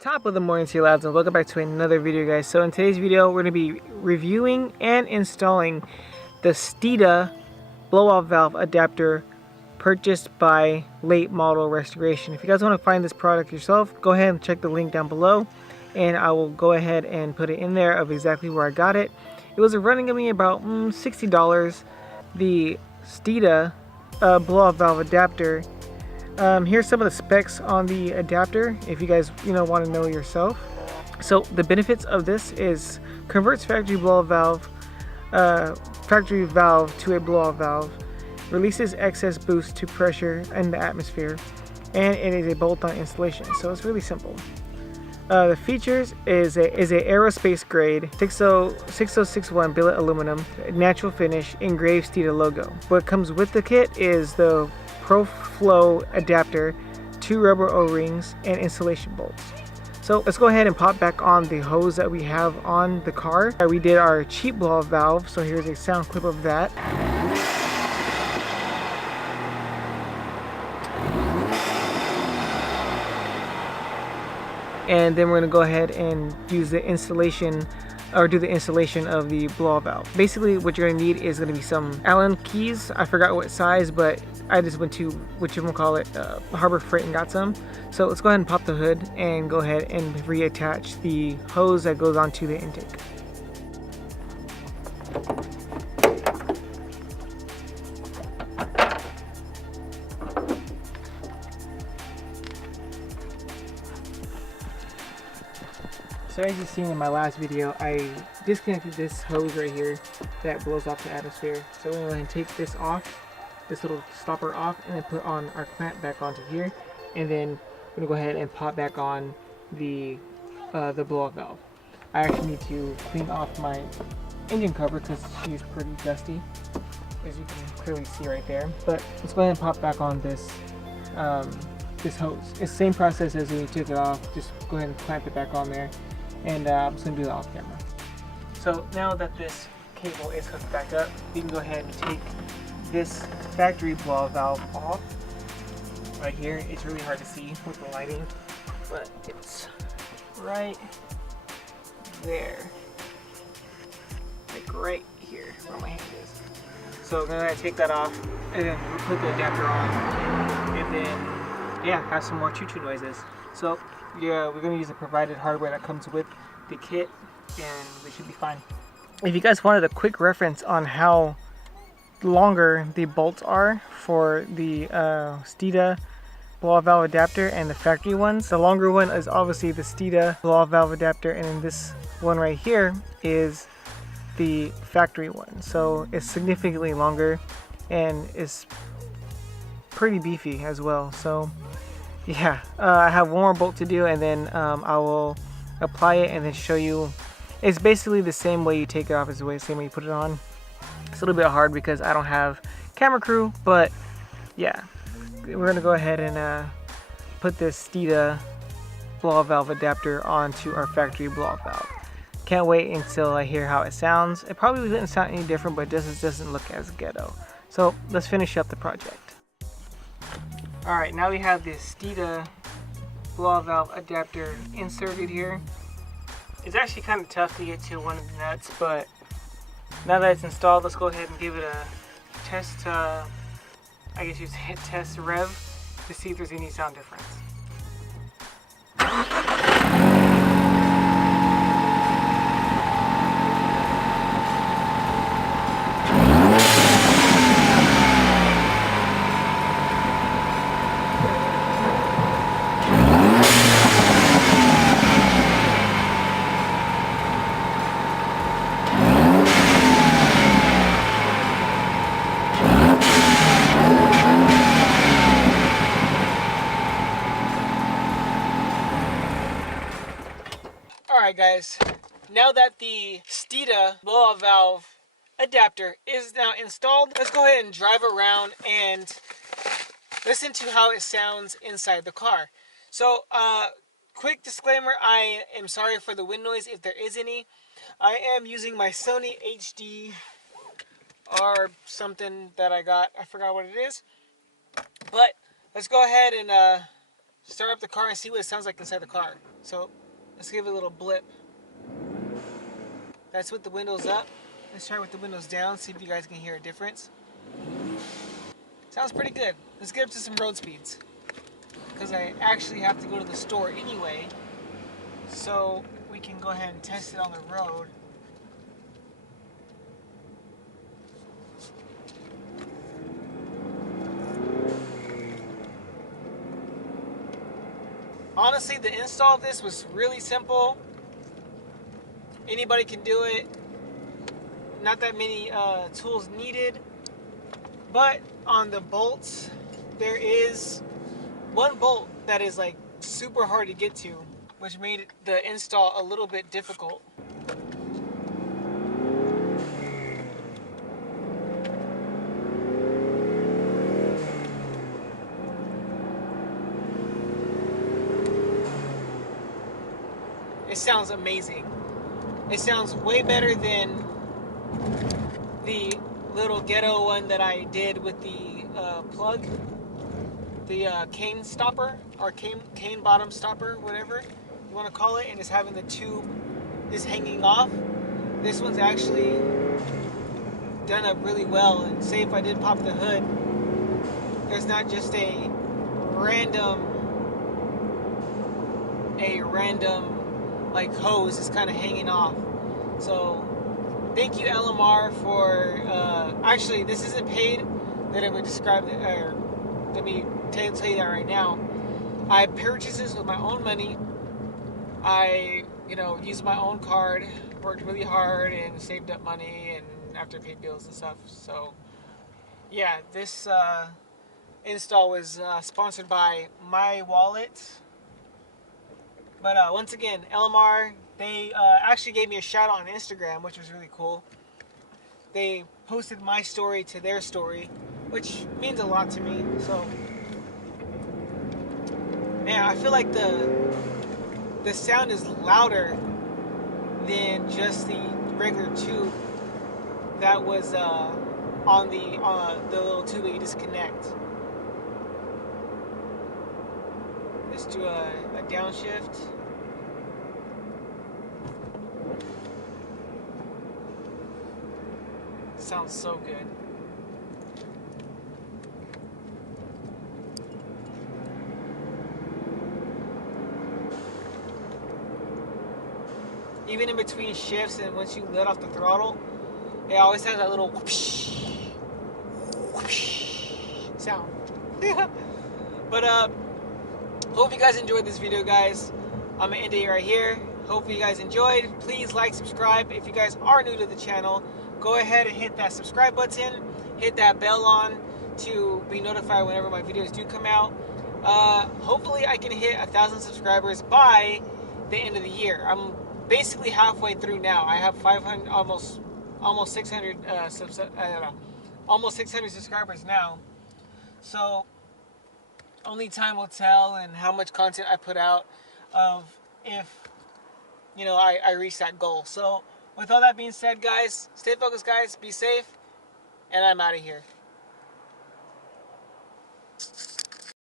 Top of the morning to you lads, and welcome back to another video, guys. So in today's video we're going to be reviewing and installing the steeda blow-off valve adapter purchased by Late Model Restoration. If you guys want to find this product yourself, go ahead and check the link down below, and I will go ahead and put it in there of exactly where I got it. It was running me about $60. The steeda blow-off valve adapter. Here's some of the specs on the adapter if you guys want to know yourself. So the benefits of this is converts factory valve to a blow-off valve, releases excess boost to pressure in the atmosphere, and it is a bolt-on installation, so it's really simple. The features is a aerospace grade 6061 billet aluminum, natural finish, engraved steeda logo. What comes with the kit is the ProFlow adapter, 2 rubber O-rings, and installation bolts. So let's go ahead and pop back on the hose that we have on the car. We did our cheap blow-off valve, so here's a sound clip of that. And then we're going to go ahead and use the installation, or do the installation of the blow-off valve. Basically what you're going to need is going to be some Allen keys. I forgot what size, but I just went to Harbor Freight and got some. So let's go ahead and pop the hood and go ahead and reattach the hose that goes onto the intake. So as you've seen in my last video, I disconnected this hose right here that blows off the atmosphere. So we're going to go ahead and take this off, this little stopper off, and then put on our clamp back onto here. And then we're going to go ahead and pop back on the blow-off valve. I actually need to clean off my engine cover because she's pretty dusty, as you can clearly see right there. But let's go ahead and pop back on this this hose. It's the same process as when you took it off. Just go ahead and clamp it back on there. And I'm just going to do that off camera. So now that this cable is hooked back up, we can go ahead and take this factory blow-off valve off. Right here, it's really hard to see with the lighting, but it's right there. Like right here where my hand is. So I'm going to take that off and then put the adapter on, and then yeah, have some more choo-choo noises. So yeah, we're going to use the provided hardware that comes with the kit, and we should be fine. If you guys wanted a quick reference on how longer the bolts are for the steeda blow-off valve adapter and the factory ones, the longer one is obviously the steeda blow-off valve adapter, and then this one right here is the factory one. So it's significantly longer and it's pretty beefy as well. So yeah, I have one more bolt to do, and then I will apply it and then show you. It's basically the same way you take it off as the same way you put it on. It's a little bit hard because I don't have camera crew, but yeah, we're gonna go ahead and put this steeda blow-off valve adapter onto our factory blow-off valve. Can't wait until I hear how it sounds. It probably didn't sound any different, but it just doesn't look as ghetto. So let's finish up the project. Alright, now we have this steeda blow-off valve adapter inserted here. It's actually kind of tough to get to one of the nuts, but now that it's installed, let's go ahead and give it a test, I guess you should hit test rev to see if there's any sound difference. Alright guys, now that the steeda blow-off valve adapter is now installed, let's go ahead and drive around and listen to how it sounds inside the car. So, quick disclaimer, I am sorry for the wind noise if there is any. I am using my Sony HD R something that I got. I forgot what it is. But let's go ahead and start up the car and see what it sounds like inside the car. So let's give it a little blip. That's with the windows up. Let's try with the windows down, see if you guys can hear a difference. Sounds pretty good. Let's get up to some road speeds, because I actually have to go to the store anyway, so we can go ahead and test it on the road. Honestly, the install of this was really simple. Anybody can do it. Not that many tools needed. But on the bolts, there is one bolt that is like super hard to get to, which made the install a little bit difficult. It sounds amazing. It sounds way better than the little ghetto one that I did with the plug, the cane stopper, or cane bottom stopper, whatever you want to call it, and it's having the tube is hanging off. This one's actually done up really well, and say if I did pop the hood, there's not just a random like hose is kind of hanging off. So thank you, LMR, for actually this isn't paid that I would describe it, or let me tell you that right now. I purchased this with my own money. I used my own card, worked really hard and saved up money, and after paid bills and stuff. So yeah, this install was sponsored by my wallet. But once again, LMR, they actually gave me a shout out on Instagram, which was really cool. They posted my story to their story, which means a lot to me. So, man, I feel like the sound is louder than just the regular tube that was on the little tube that you disconnect. Let's do a downshift. Sounds so good. Even in between shifts and once you let off the throttle, it always has that little whoosh, whoosh sound. But hope you guys enjoyed this video, guys. I'm gonna end it right here. Hope you guys enjoyed. Please like, subscribe. If you guys are new to the channel, go ahead and hit that subscribe button. Hit that bell on to be notified whenever my videos do come out. Hopefully I can hit 1,000 subscribers by the end of the year. I'm basically halfway through now. I have 500, almost 600 almost 600 subscribers now. So only time will tell, and how much content I put out, of if I reach that goal. So with all that being said, guys, stay focused, guys, be safe, and I'm out of here.